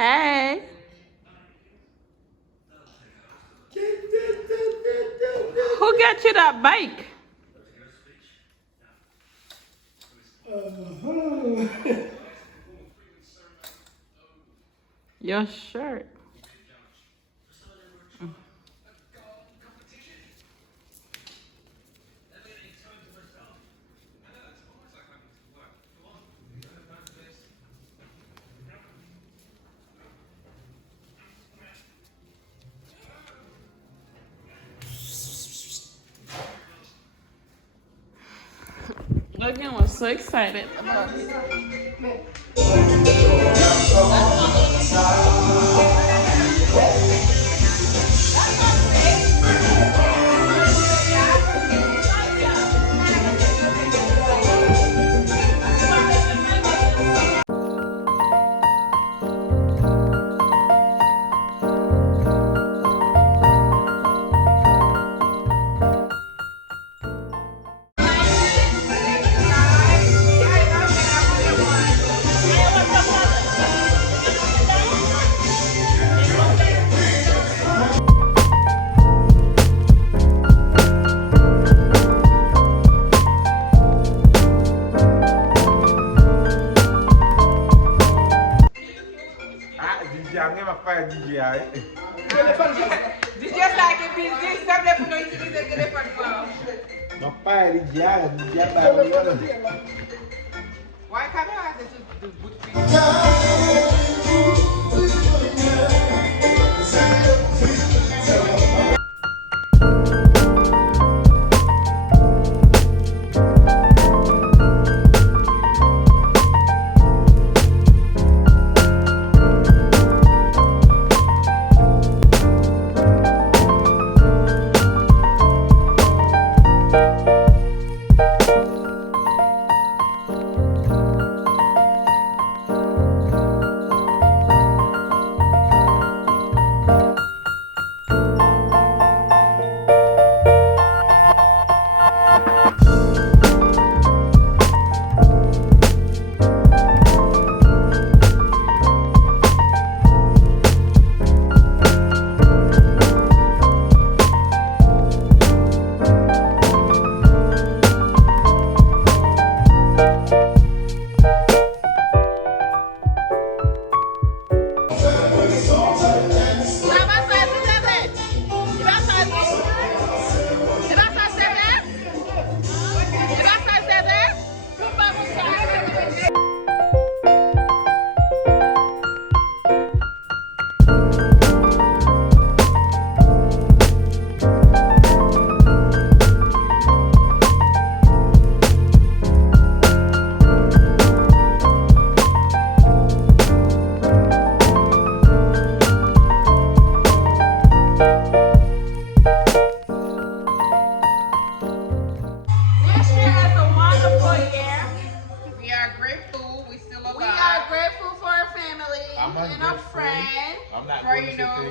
Hey. Who got you that bike? Your shirt. Logan was so excited about it. DJ sa ke business, sa ble pou nou itilize telefon pou. Papai dia baru. Why kamera se do boot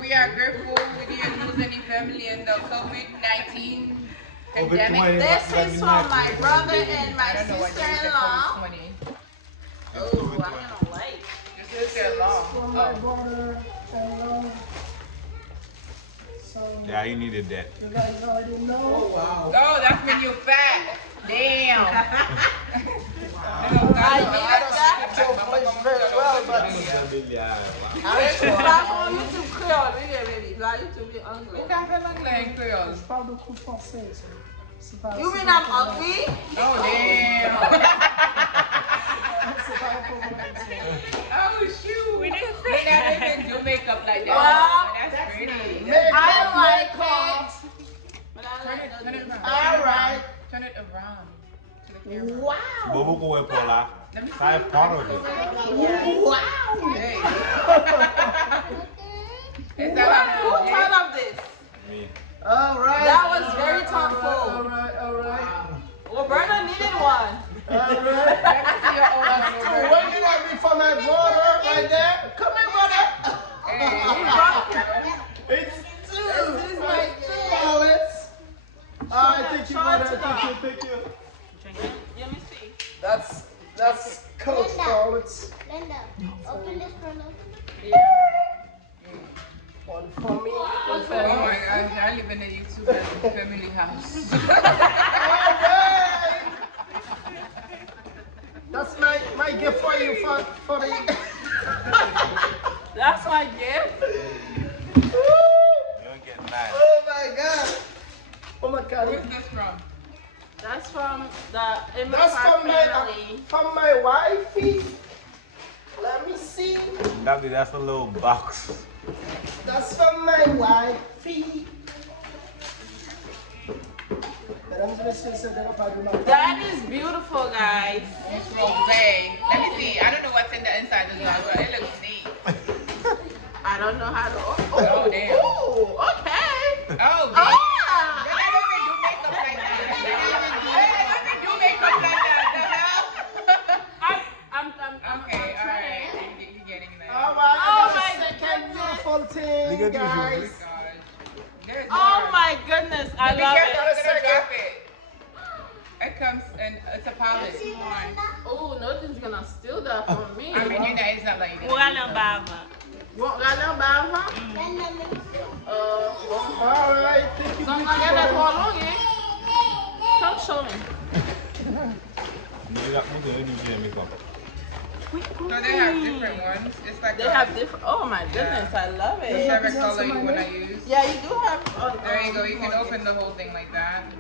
we are grateful we didn't lose any family in the COVID-19 pandemic. This is from my brother and my sister-in-law. Oh, I'm gonna like. Your sister-in-law. From my brother-in-law. So, Yeah, you needed that. you guys already know. Oh, wow. Oh, that's when you're fat. Damn. I needed that. Very well, but Pas on YouTube créole, oui, baby. La YouTube est anglais. Who got her langue Creole? je parle beaucoup français. C'est pas, You mean I'm ugly? Oh, damn. c'est pas un problème. Oh, shoot. We didn't say that. They didn't do makeup like that. Wow. That's pretty. I like it. But I Turn like it, turn it ugly. around. All right. Turn it around to the camera. Wow. Bobo ko e por lá. Let me see. Sai part of it. Wow. Hey. Is Who that thought of this? Me. All right. That was very thoughtful. All right. Roberta needed one. All right. Let me see your old one over. What you want me for my brother right there? Come here, brother. It's two. This is my Alex. All right, thank you, brother. Thank you. Let me see. That's Coach Alex. Open this one. One for me. One for Oh me. my gosh, I live in a YouTube family house. Alright. That's my gift for you for me. That's my gift. You don't get mad. Oh my god. Oh my god. Where's this from? That's from the That's family. from my wifey. Let me see. That's a little box. That's from my wifey. That is beautiful, guys. It's rosé. Let me see. I don't know what's in the inside of this box, but it looks neat. I don't know how to. Oh, damn. Oh, okay. Oh, Ah! They don't even do makeup like that. They don't even do makeup like that. The hell? I'm Okay, trying. alright. You're getting there. Alright, Oh that's my the second goodness. beautiful thing, Look at these guys. movies. There's Oh more. my goodness, I Be love careful, it. you're gonna drop it. It comes and it's a palette. Oh, nothing's gonna steal that from me. I mean, you know, it's not like you. You want galon bava? Alright, thank you. So I'm gonna get that for long, eh? Come show me. You got me to do makeup. So they have different ones. It's like They have different. Oh my goodness, I love it. whichever color you want to use. Yeah, you do have. There you go. You can open the whole thing like that. And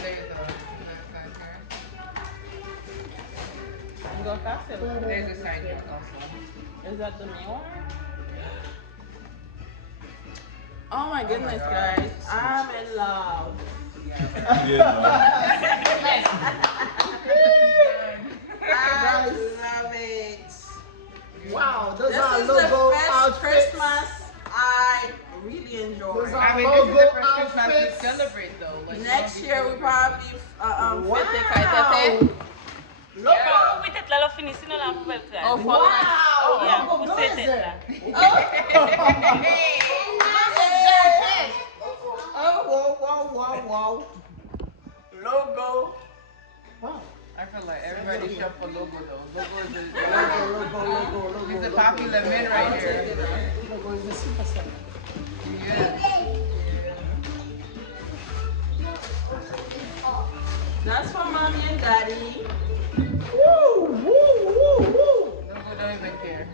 there's the side here. You go faster. There's the side here also. Is that the main one? Oh my goodness, guys. I'm in love. I love it. Wow, those This are is the logo first outfits. Christmas I really enjoy. Those are- I mean, this is the first Logo Christmas outfits. we celebrate though. Like, Next year we probably probably Wow. fete kaitete. Logo. Peut-être là, on finit sinon la poubelle. Oh, for Wow. Yeah, Logo pour cette blazer. tête-là. Oh, whoa. Logo. Wow. I feel like everybody shop for logo though. Logo is Logo. it's a popular man right here. Logo is the superstar. Yeah. That's for mommy and daddy. Woo. Logo don't even care.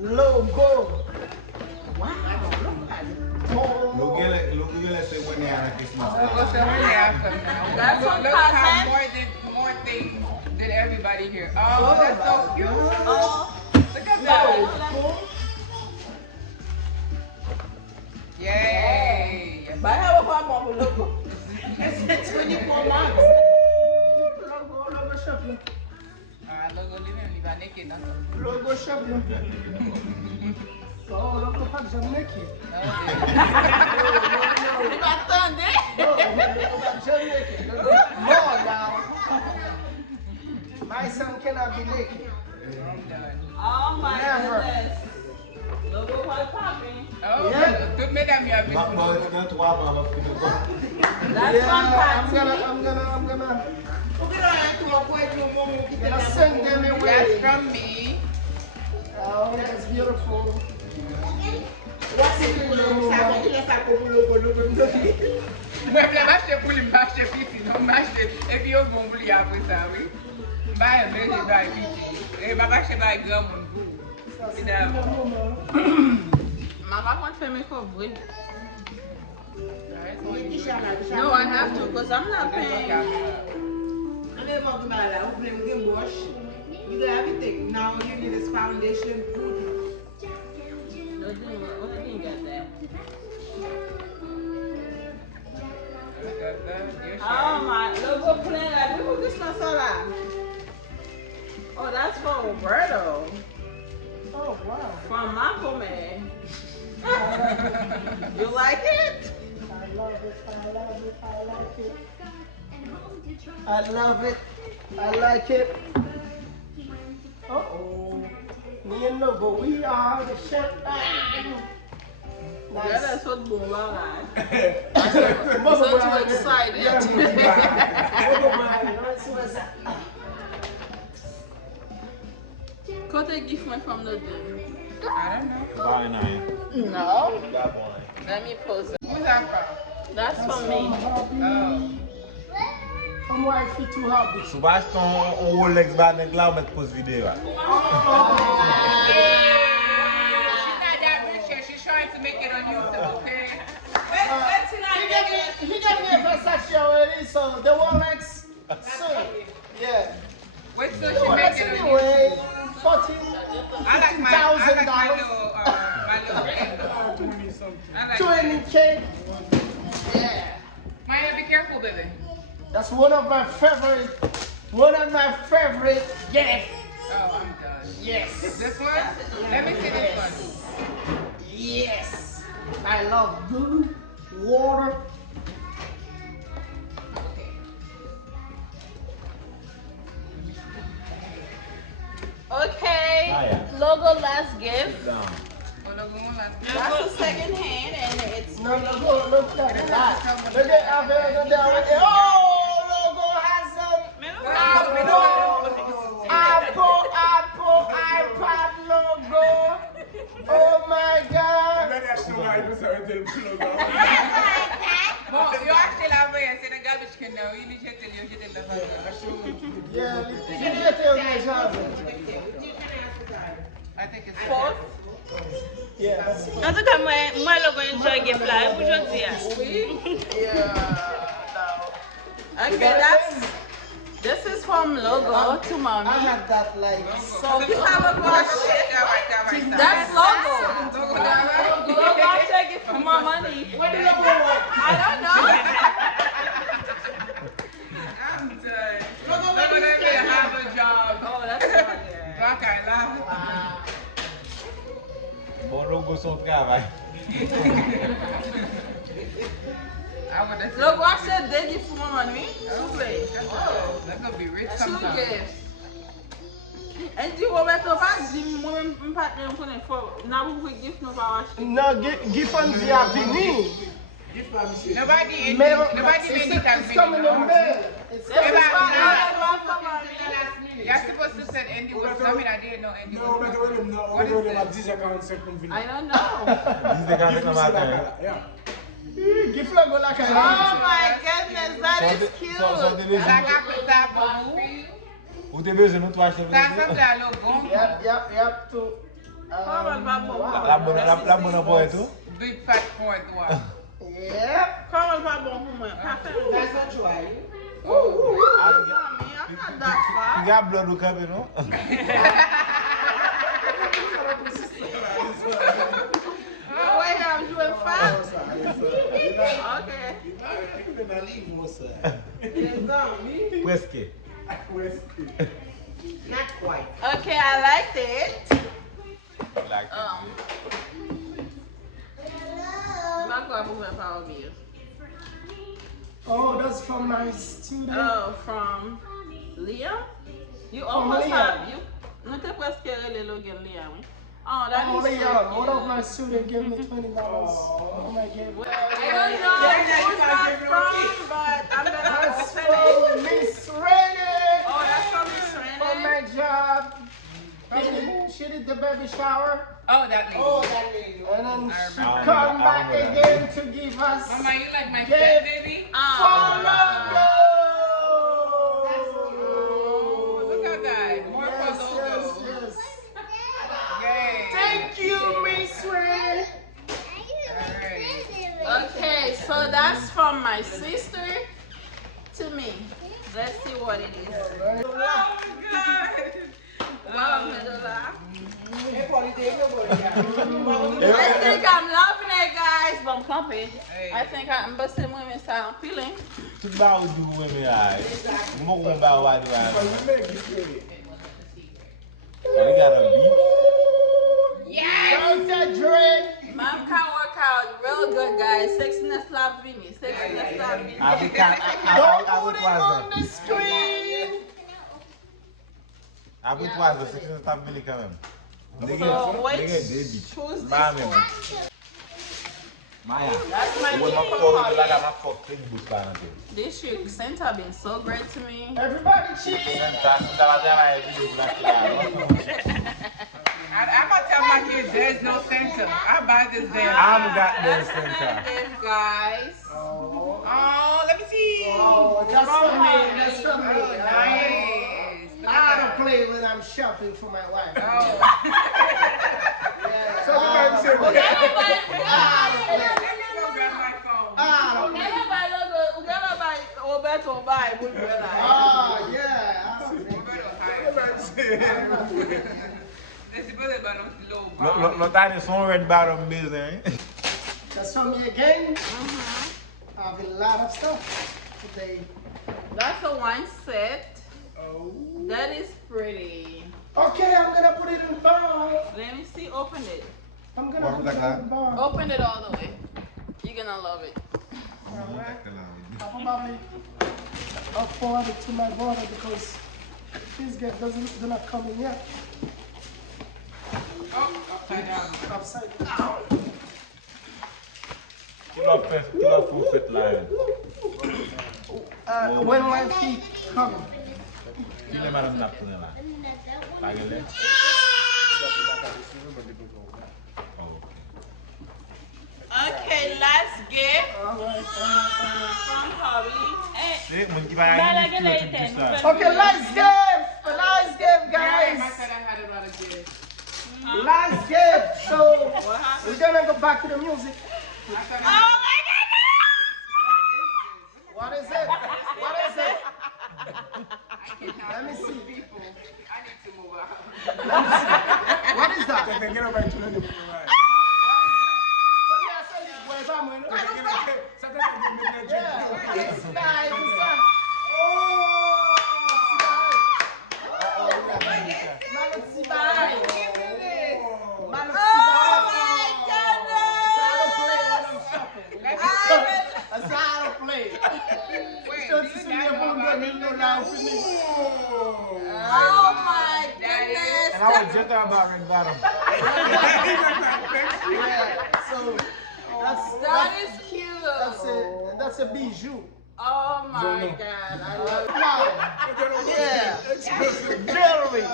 Logo. Wow. Look at let's say when they are at Christmas. Logo so many after now. That's look, from look how cousin. more things than everybody here. Oh, that's so cute. Oh, Look at that. Yay. but I have a problem with logo. 24 months. Logo shop. Logo living live naked. Logo shop. Oh, logo pack Jamaican. You got thunder. More now. My son cannot be naked. Oh my Never. goodness. Logo was popping. Oh, Yeah. tout mesdames, il y a But it's not one man of the That's from I'm Patty. gonna send them That's away. from me. Oh, that's beautiful. Mwen ple m'acheter pour lui, m'acheter piti, non m'acheter. Et puis, yo bon pour lui après ça, oui. Bah, mais j'ai pas piti. Et m'a acheter par grand monde pour. Évidemment. Mama won't pay me for free. Alright, No, I have to because I'm not paying. You got everything. Now you need this foundation. No, I didn't get that. Oh my, logo playing like people this masala. Oh, that's for Roberto. Oh, wow. From Marco Man. You like it? I love it. I love it. I like it. I love it. I like it. Uh-oh. Me and Logo, we are the champagne. Yeah, that's what boom I'm Bobo so too man. excited. Yeah, Bobo man. Could they give me from the gym? I don't know. Very nice. No. That boy. Let me pose it. Who's that from? That's for me. From wifey to hubby. So bas ton Rolex ba nèg la ou met pose vidéo. She's not that rich yet. She's trying to make it on YouTube, okay? He gave me a Versace already, so the Rolex soon. Yeah. Wait till The she Rolex make it on anyway, YouTube. $14,000. I like my little I like 20K. Yeah. Maya, be careful, baby. That's one of my favorite gifts. Oh, I'm done. Yes. This one? Let me see this one. Yes. I love blue water. Okay. Maya. Logo last gift. Down. Oh, no, go on, let's go. That's a second hand and it's No, look at that. Look at oh, logo has some Apple iPad logo. Oh my God. Bon, you actually have a Senegal which can know. You need to tell you the Yeah, you can get your job. I think it's fourth. Yeah, that's it. En tout cas, moi, logo enjoy gift là. Aujourd'hui. Okay, this is from Logo to I mommy. had that like So you have a brush. That's Logo. Logo, I'll take it for my money. What do you want? I don't know. I'm done. Look at me have a job. Oh, that's not there. Rock I love. Bon logo son travail. Logo, I said they give for my money. Two plays. That's gonna be rich Two sometime. gifts. And do you want to buy the woman partner for now? We gift no power. No, give on the avenue. Nobody Mail. made it as It's coming in mail. It's coming in mail. You're supposed to send Andy was coming. I didn't know Andy was coming. I don't know. Dis de kan na matin. Give logo like Oh a my goodness, that is cute. Son te besoin. Like I put that for Ou te besoin nou to acheter That's besoin. something I look bon. Yep. To. La bonne pour et tout. Big fat point one. Yep. Comment pas bon pour moi? That's not try. I'm not that far. Tu got blood ou cabe non? Wait, I'm doing fast. Okay. Presque. Not quite. Okay, I liked it. Like Not going to move my power bill. Oh, that's from my student. Oh, from Leah? You almost Leah. have you. Not the first care Logan Leah. Oh, that is so Leon, one of cute. my students gave me $20. Oh my God. I don't know who's that from, but I'm gonna That's open it. from Miss Renee. Oh, that's from Miss On Renee. my job. She did the baby shower. Oh, that lady. that lady. And then she remember. come I back remember again to give us Mama, you like my Yeah. fat baby? for Oh, logo. Oh, look at that. More for logo. Yes. Yay. Thank you, Miss Renee. Alright. okay, so that's from my sister to me. Let's see what it is. Oh my god. Wow, Hey, Polly, they know what it I think I'm loving it, guys. But I'm comfy. Hey. I think I'm busting women sound feeling. tout ba ou di ou me ay. Mo ko ba wa di wa. You got a beat. Dr. Dre. Mom can work out real good, guys. Sexiness love me. Sexiness love me. Avec Don't put it 3 on ans. the screen. Avec 3 ans, c'est que ça quand même. So, wait. Des beats. Choose this Ba même. one. Maya. That's my When gift my from phone Hobby. like I'm a fuck thing book plan again. This year, Santa been so great to me. Everybody cheese. Then that's I video black I'm gonna tell my kids there's no Santa. I buy this damn. I'm got no That's my center. gift, guys. Oh, let me see. Oh, that's for me. That's for me. Oh, nice. Look I at don't that. play when I'm shopping for my wife. Oh. So everybody say, Let me go grab my phone. I don't play. Ah, yeah. I don't play. Look at this one red bottom business. That's for me again. I have a lot of stuff today. That's a wine set. Oh. That is pretty. Okay, I'm gonna put it in bar. Let me see. Open it. I'm gonna put it in bar. Open it all the way. You're gonna love it. I'll probably afford it to my brother because this guy do not come in yet. Upside down. Upside down. Kill up full fit lion. When my feet come. Kill them and not put them on. Bagay. Okay, last gift Alright. from Hobby. Okay, last game. Last game, guys. I said I had a lot of gifts. Last game. So we're gonna go back to the music. Oh my What is it? What is it? Let me see. People, I need to move out. What is that? Oh my goodness. And I was just about red bottom. So That is cute. that's a bijou. Oh my god. I love it. Wow. Yeah. Jewelry.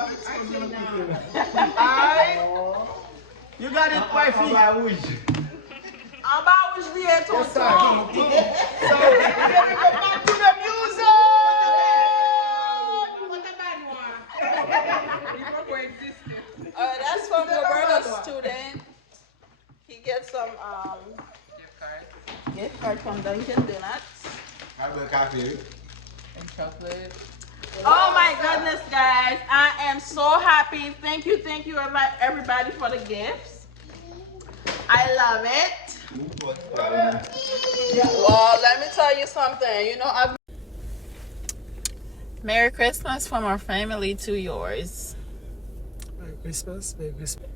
Alright. You got it, wifey. About which the Yes, sir. So we're gonna go back to the music. That's from Roberto's student. He gets some gift card from Dunkin' Donuts. Have a coffee. And chocolate. Oh my goodness, guys. I am so happy. Thank you, everybody for the gifts. I love it. Well, let me tell you something. You know, Merry Christmas from our family to yours. Merry Christmas. Merry Christmas.